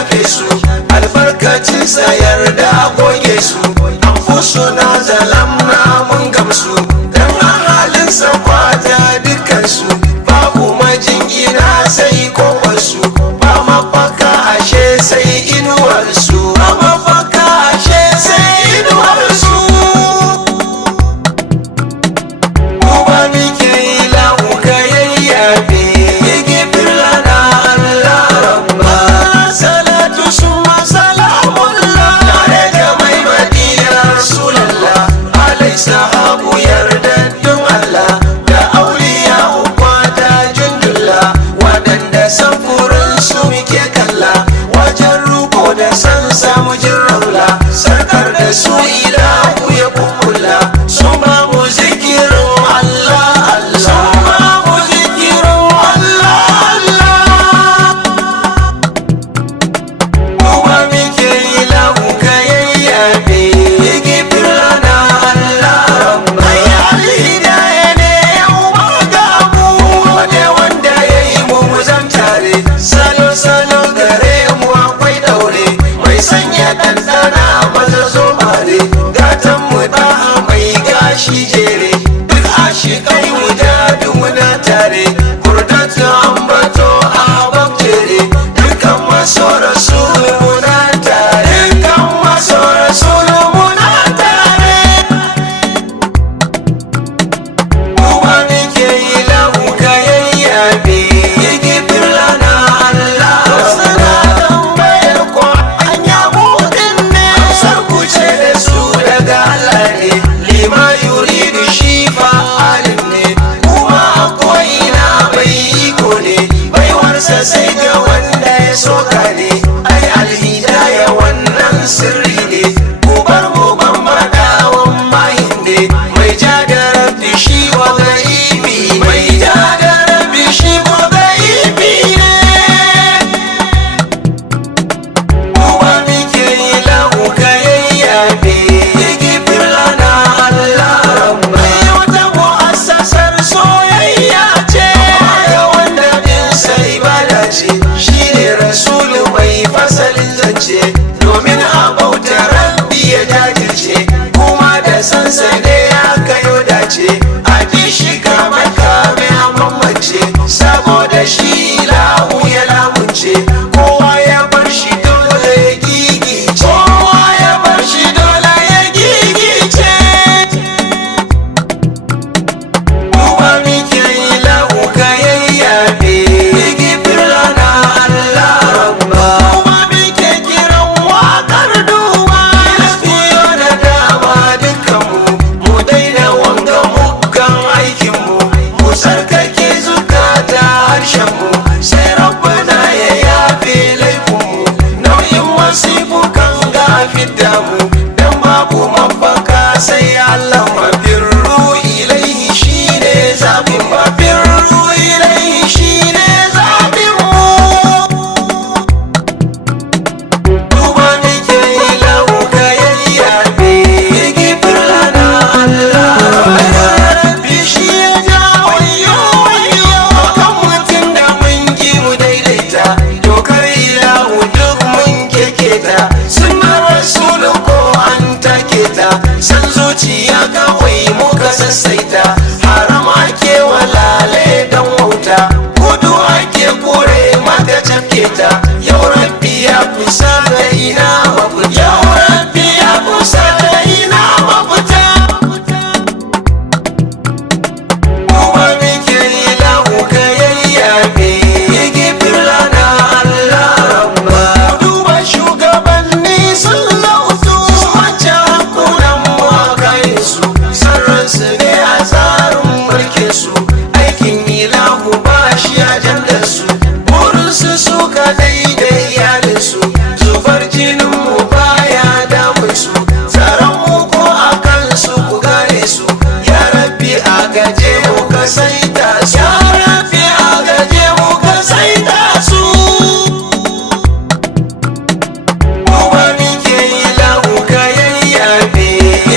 shafe su albarkacin sayar da goge su an fuso na zalamna mun gamsu dan a halin sa kwata dukansu babu majingina sai kowarsu ba mafaka ashe sai inuwarsu ba mafaka ashe sai inuwarsu kuma muke yi lahu ka yayyafe igifir lana Allah rabba salatu summa salamullah tare da mai madina rasulallah alai sahabu yardaddun Allah da auliya ukwata jundullah waɗanda samfurin su muke kalla wajen ruko da san samu jin raula sarkar da su ilahu ya kukula sun ba mu zikirin Allah Allah sun ba mu zikirin Allah Allah kuma muke yi lahu ka yayyafe igifir lana Allah rabba ya alhidaya ne yau ma ga mu wane wanda ya yi mu zan tare salo salo gare mu akwai daure mai sanya ɗanɗana maza zo mare gatan mu da mai gashi jere duk ashi kai mu da muna tare kurdatu ambato a bakjere dukkan maso rasul muna tare dukkan maso rasul muna tare kuma muke yi lahu ka yayyafe igifir lana Allah suna tambayar ko an yabo din ne amsar ku ce da su daga Allah ne lima yuridu shi fa'alin ne kuma akwai na bai iko ne baiwarsa sai ga wanda ya soka ne ai alhidaya wannan sirri ne ku bar mu ban madawan mahin ne mai ja da rabbi shi wa gaibi mai ja da rabbi shi wa gaibi ne kuma muke yi lahu ka yayyafe igifir lana Allah rabba wata mu'assasar soyayya ce ga wanda bin sai ibada ce shine rasulu mai fasalin zance domin a bauta rabbi ya jajirce kuma da sansa ne ya kayo dace a ji shi kame kame a mamace saboda shi lahu ya lamunce kowa ya bar shi dole ya gigice kowa ya bar shi dole ya gigice kuma muke yi lahu ka yayyafe igifir lana Allah rabba kuma muke kiran waƙar duba biyo da dama dukkanmu mu daina wanga muggan aikinmu mu tsarkake zukata harshenmu sai rabbana ya yafe laifinmu nauyin masifu kan gafin damu dan babu mafaka sai Allah mafirru ilaihi shine zabin mafirru ilaihi shine zabin mu kuma muke yi lahu ka yayyafe igifir lana Allah rabbi shi ya ja wayo wayo kan mutum da mun gi mu daidaita dokar ilahu duk mun keketa sunnar rasulu ko an take ta san zuciya kawai muka sassaita haram ake walale dan wauta gudu ake kore mata cafke ta yau rabbi ya kusa da ina mafita yau rabbi ya kusa da ina mafita kuma muke yi lahu ka yayyafe igifir lana Allah rabba duba shugabanni sun zautu wacce hakunan mu a kayansu sarransu ne a tsarin mulkinsu aikin ilahu ba shi ajandarsu burinsu su kadai da iyalinsu zubar jinin mu baya damunsu tsaron mu ko a kansu ku gane su ya rabbi a gaje mu ka saita su ya rabbi a gaje mu ka saita su kuma muke yi lahu ka yayyafe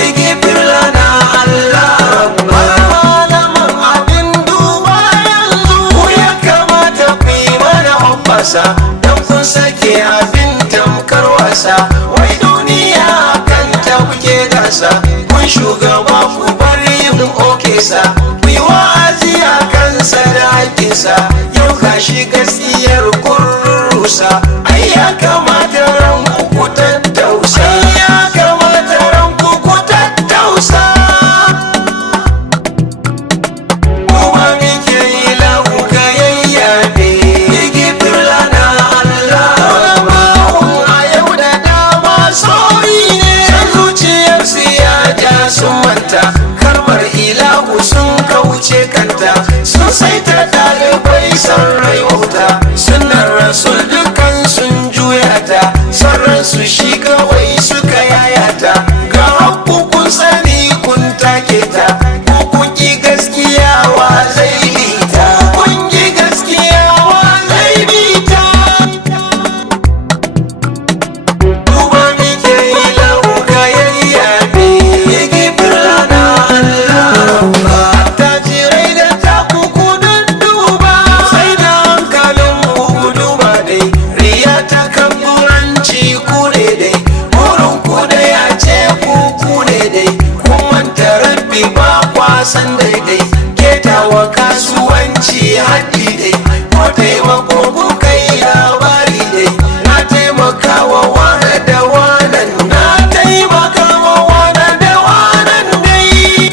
igifir lana Allah rabba malaman abin duba yanzu ku ya kamata ku yi mana hoppasa dan kun sake abin wasa, wai duniya kan ta kuke gasa, kun shugaba ku bari yin okesa, ku yi wa'azi a kansa da haƙƙinsa, yau gashi gaskiyar kun rusa, ai ya kamata ranku ku tattausa, ai ya kamata ranku ku tattausa. Kuma muke yi lahu ka yayyabe, igifir lana Allah. Ulama'un a yau da dama soyi ne, san zuciyarsu ya ja sun manta, kalmar ilahu sun kauce kanta, sun saita ɗalibai san rai wauta, sunnar rasul dukan sun juya ta, sarransu shi kawai suka yayata, ga haƙƙun sani kun take ta, kun ki gaskiya wa zai bi ta, kun ki gaskiya wa zai bi ta. Duba muke yi lahu ka yayyabe, igifir lana Allah rabba. Attajirai da taku ku dudduba, sai da hankalin ku duba dai, riya ta kabburanci ku ne dai, burin ku da ya ce ku ne dai, kun manta rabbi ba kwasan daidai, ketawa kasuwanci haddi dai, ko taimako ku kai labari dai, na taimakawa wane da wanan, na taimakawa wane da wanan dai.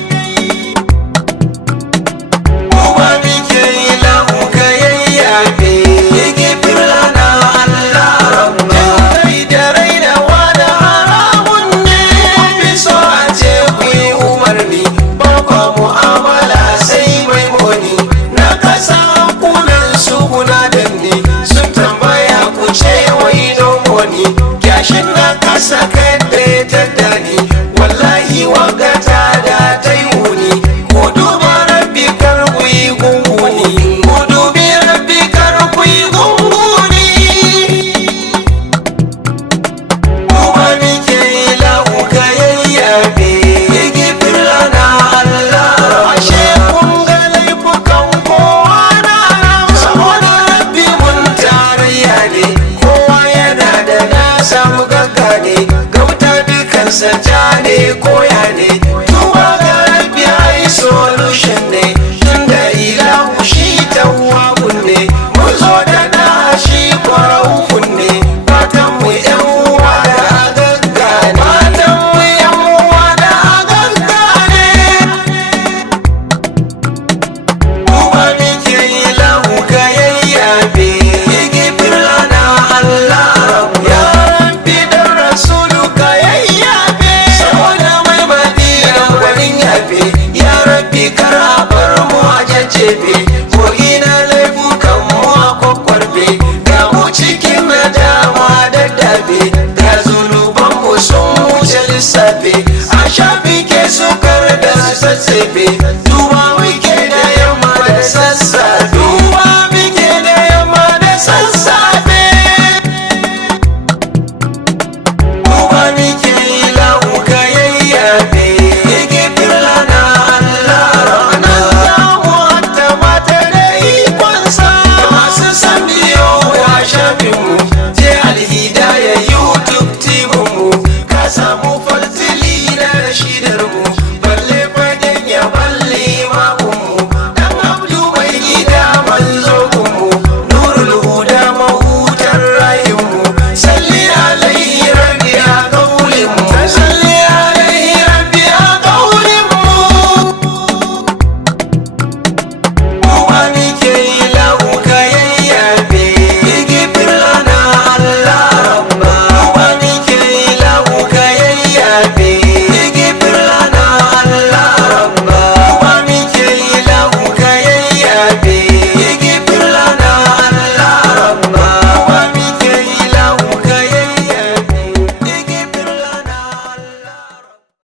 Kuma muke yi lahu ka yayyabe, igifir lana Allah rabba. Rai da rai da wani haramun ne, kun fi so a ce ku yi umarni, ba kwa mu'amala sai mai moni, na kasa kunan su kuna danne, sun tambaya ku ce wai domo ni, kyashin na kasa kada ya taddani, wallahi wagata da ta yi wuni, ku duba rabbi kar ku yi gunguni, ku dubi rabbi kar ku yi gunguni. Kuma muke yi lahu ka yayyabe, igifir lana Allah rabba. Ashe kun ga laifukan kowa na nan, saboda rabbi mun tarayya ne, kowa yana da nasa mugagga ne, gauta dukansa ja ne koya ne, tuba ga rabbi ai solution ne, tunda ilahu shi tawwabun ne, mun zo da na shi kwarahun ne, fatan mu yan uwa da agagga ne, fatan mu yan uwa da agagga ne. Kuma muke yi lahu ka yayyabe, igifir lana Allah rabba. Ya rabbi dan rasulu ka yayyabe, saboda mai madina gwanin yafe, ya rabbi kar a bar mu a jajjefe, ko ina laifukan mu a kwakwarfe, ga mu cikin nadama da dafe, ga zunuban mu sun wuce lissafe, a shafi ke sukar da su sassefe,